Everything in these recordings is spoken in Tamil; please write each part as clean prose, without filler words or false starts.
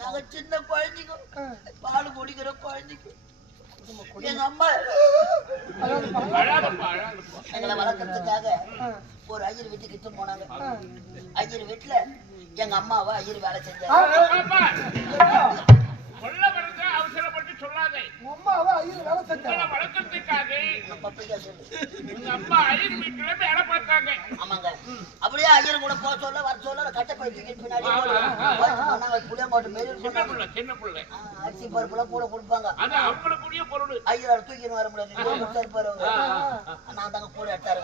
நாங்க சின்ன குழந்தைங்க பால் குடிக்கிற குழந்தைங்க எங்க அம்மா எங்களை வளர்க்கறதுக்காக ஒரு ஐயர் வீட்டுக்கு இட்டு போனாங்க. ஐயர் வீட்டுல எங்க அம்மாவை ஐயர் வேலை செஞ்சாங்க. அவசரப்பட்டு சொல்லாதே. அம்மாவை ஐயர் வேலை செஞ்சாங்க. வளர்க்கறதுக்காக பப்பிரிக்கா சொல்லு. எங்க அம்மா ஐயர் வீட்டுல வேலை பார்த்தாங்க. ஆமாங்க. அப்படியே ஐயர் கூட போக சொல்ல வர சொல்ல கட்டை போய் தூக்கிட்டு பின்னாடி புளியங்கோட்டை மாரி சின்ன பிள்ளை அரிசி பருப்புல கூட கொடுப்பாங்க. அது அவங்களுக்குரிய பொருள். ஐயர் தூக்கின்னு வர முடியாது. இருப்பாரு நான் தாங்க கூட எடுத்தாரு.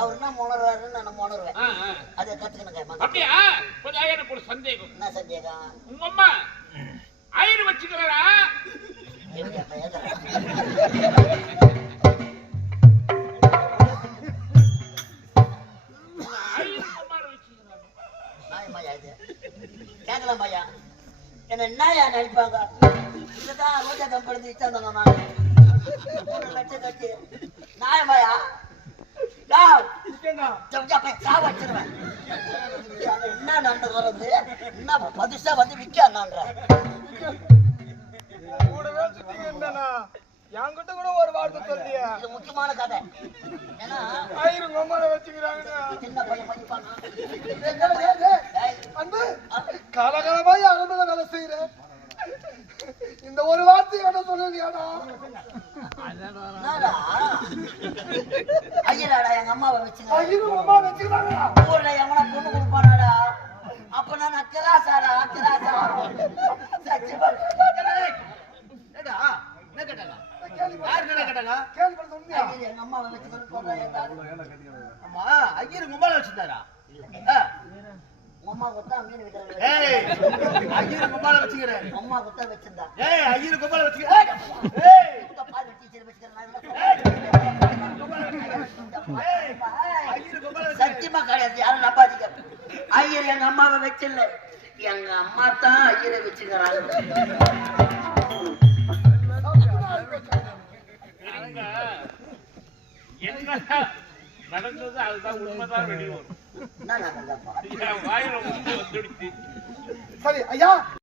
அவர் என்ன முணர்வாருன்னு நான் முணர்வேன். அதை கத்துக்கணுங்க. அப்படியா? எனக்கு ஒரு சந்தேகம். என்ன சந்தேகம்? உங்க அம்மா ஐயர் வச்சுக்கிறா? கேட்கலாம் பையா என்ன என்னயா நினைப்பாங்க? இதுதான் ரோஜா கம்பெனி இஷ்டம் நான் 3 லட்சம் கட்டி நாயமாயா சாவச்சிருவேன். என்ன நடந்து வர்றது? என்ன பதுசா வந்து விற்கான்ற என்கிட்ட கூட ஒரு வார்த்தை சொல்லிய. இது முக்கியமான கதை. ஏன்னா ஐயர் அம்மாவை வச்சுக்கிறாங்க. சின்ன பையன் மதிப்பாங்க. அன்பு காலகாலமா அரண்மனை வேலை செய்யற இந்த ஒரு வார்த்தை என்ன சொல்லுறியாடா? ஐயராடா எங்க அம்மாவை வச்சுங்க. ஐயர் அம்மா வச்சுக்கிறாங்க. ஊர்ல எவனா பொண்ணு கொடுப்பானாடா? அப்ப நான் கிராசாடா கிராசா சச்சிபா என்ன கேட்டாங்க? எங்க அம்மாவை வச்சுக்கணும் சொல்றேன். அம்மா ஐயர் கும்பால வச்சிருந்தாரா? அம்மா கொத்தா மீன் விடுறாங்க. ஐயர் கும்பால வச்சுக்கிறாரு. அம்மா கொத்தா வச்சிருந்தா. ஐயர் கும்பால வச்சுக்க. பால் டீச்சர் வச்சுக்கிறேன். சத்தியமா கிடையாது. யாரும் நம்பாதீங்க. ஐயர் எங்க அம்மாவை வச்சில்ல. எங்க அம்மா தான் ஐயரை வச்சுக்கிறாங்க. என்ன நடந்தது அதுதான் உண்மைதான் வெளியே வரும். என்ன வாயில வந்துடுச்சு. சரி ஐயா